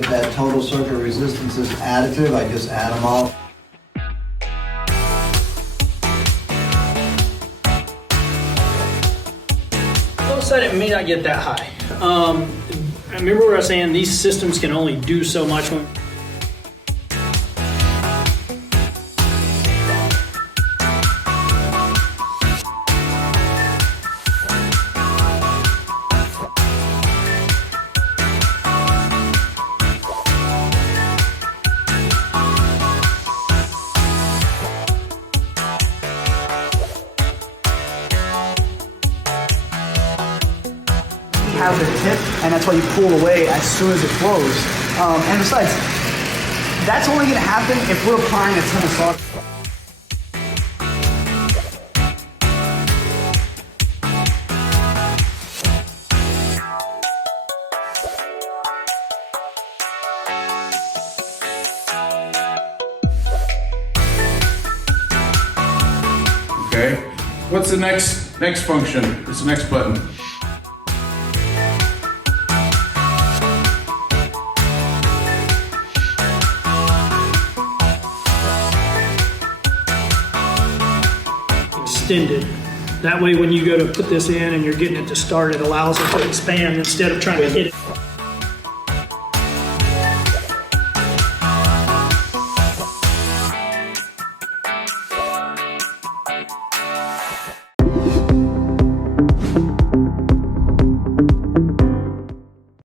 get that total circuit resistance as additive, I just add them all. Both side it may not get that high. I remember what I was saying, these systems can only do so much. Have the tip, and that's why you pull away as soon as it flows. And besides, that's only going to happen if we're applying a ton of sauce. Okay. What's the next function? What's the next button? Extended. That way when you go to put this in and you're getting it to start, it allows it to expand instead of trying to hit it.